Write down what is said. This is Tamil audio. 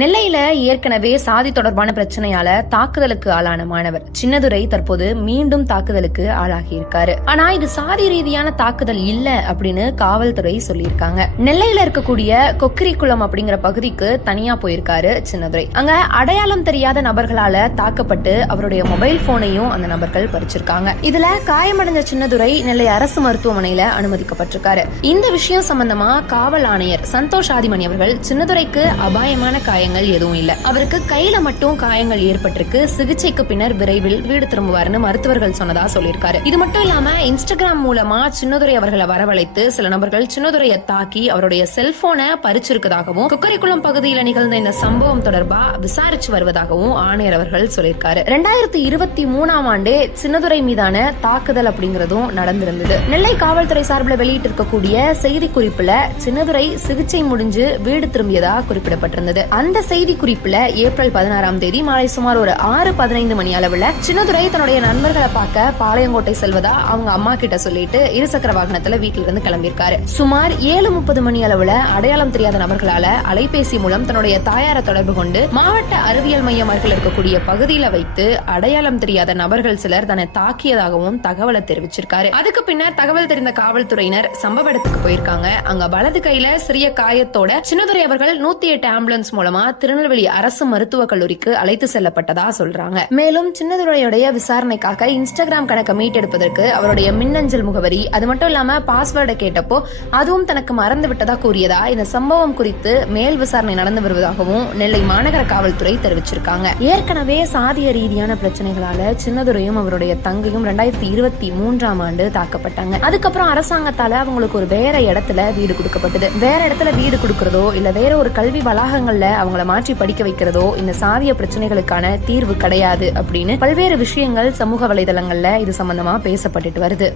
நெல்லையில ஏற்கனவே சாதி தொடர்பான பிரச்சனையால தாக்குதலுக்கு ஆளான மாணவர் சின்னதுரை தற்போது மீண்டும் தாக்குதலுக்கு ஆளாகி இருக்காரு. ஆனா இது சாதி ரீதியான தாக்குதல் இல்ல அப்படின்னு காவல்துறை சொல்லியிருக்காங்க. நெல்லையில இருக்கக்கூடிய கொக்கிரிக்குளம் அப்படிங்கிற பகுதிக்கு தனியா போயிருக்காரு சின்னதுரை. அங்க அடையாளம் தெரியாத நபர்களால தாக்கப்பட்டு அவருடைய மொபைல் போனையும் அந்த நபர்கள் பறிச்சிருக்காங்க. இதுல காயமடைஞ்ச சின்னதுரை நெல்லை அரசு மருத்துவமனையில அனுமதிக்கப்பட்டிருக்காரு. இந்த விஷயம் சம்பந்தமா காவல் ஆணையர் சந்தோஷ் ஆதிமணி அவர்கள் சின்னதுரைக்கு அபாயமான காயங்கள் எதுவும் இல்ல, அவருக்கு கையில மட்டும் காயங்கள் ஏற்பட்டிருக்கு, சிகிச்சைக்கு பின்னர் விரைவில் வீடு திரும்புவாருன்னு மருத்துவர்கள் சொன்னதா சொல்லியிருக்காரு. இது மட்டும் இல்லாம இன்ஸ்டாகிராம் மூலமா சின்னதுரை அவர்களை வரவழைத்து சில நபர்கள் சின்னதுரையை தாக்கி அவருடைய செல்போனை பறிச்சிருக்கதாகவும் கொக்கரிக்குளம் பகுதியில் நிகழ்ந்த இந்த சம்பவம் தொடர்பா விசாரிச்சு வருவதாகவும் ஆணையர் அவர்கள் சொல்லியிருக்காரு. 2023 சின்னதுரை மீதான தாக்குதல் அப்படிங்கறதும் நடந்திருந்தது. நெல்லை காவல்துறை சார்பில் வெளியிட்டிருக்கக்கூடிய செய்தி குறிப்புல சின்னதுரை சிகிச்சை முடிஞ்சு வீடு திரும்பியதா குறிப்பிடப்பட்டிருந்தது. அந்த செய்தி குறிப்புல ஏப்ரல் 16 மாலை சுமார் ஒரு 6:15 மணி அளவுல சின்னதுரை தன்னுடைய நண்பர்களை பார்க்க பாளையங்கோட்டை செல்வதா அவங்க அம்மா கிட்ட சொல்லிட்டு இருசக்கர வாகனத்துல வீட்டில இருந்து கிளம்பியிருக்காரு. சுமார் 7:30 மணி அளவுல அடையாளம் தெரியாத நபர்களால அலைபேசி மூலம் தன்னுடைய தாயாரை தொடர்பு கொண்டு மாவட்ட அறிவியல் மையம் அருகில் இருக்கக்கூடிய பகுதியில வைத்து அடையாளம் தெரியாத நபர்கள் சிலர் தன்னை தாக்கியதாகவும் தகவலை தெரிவிச்சிருக்காரு. அதுக்கு பின்னர் தகவல் தெரிந்த காவல்துறையினர் சம்பவ இடத்துக்கு போயிருக்காங்க. அங்க வலது கையில சிறிய காயத்தோட சின்னதுரை அவர்கள் 108 ஆம்புலன்ஸ் மூலமா திருநெல்வேலி அரசு மருத்துவக் கல்லூரிக்கு அழைத்து செல்லப்பட்டதா சொல்றாங்க. மேலும் சின்னதுரையுடைய விசாரணைக்காக இன்ஸ்டாகிராம் கணக்கை மீட்டெடுப்பதற்கு அவருடைய மின்னஞ்சல் முகவரி அது மட்டும் இல்லாம பாஸ்வேர்டை கேட்டப்போ அதுவும் தனக்கு மறந்து விட்டதா கூறியதா இந்த சம்பவம் குறித்து மேல் விசாரணை நடந்து வருவதாகவும் நெல்லை மாநகர காவல்துறை தெரிவிச்சிருக்காங்க. ஏற்கனவே சாதிய ரீதியான பிரச்சனைகளால சின்னதுரையும் அவருடைய தங்கையும் 2023 தாக்கப்பட்டாங்க. அதுக்கப்புறம் அரசாங்கத்தால அவங்களுக்கு ஒரு வேற இடத்துல வீடு கொடுக்கப்பட்டது. வேற இடத்துல வீடு கொடுக்கறதோ இல்ல வேற ஒரு கல்வி வளாகங்கள்ல அவங்கள மாற்றி படிக்க வைக்கிறதோ இந்த சாதிய பிரச்சனைகளுக்கான தீர்வு கிடையாது அப்படின்னு பல்வேறு விஷயங்கள் சமூக வலைதளங்கள்ல இது சம்பந்தமா பேசப்பட்டுட்டு வருது.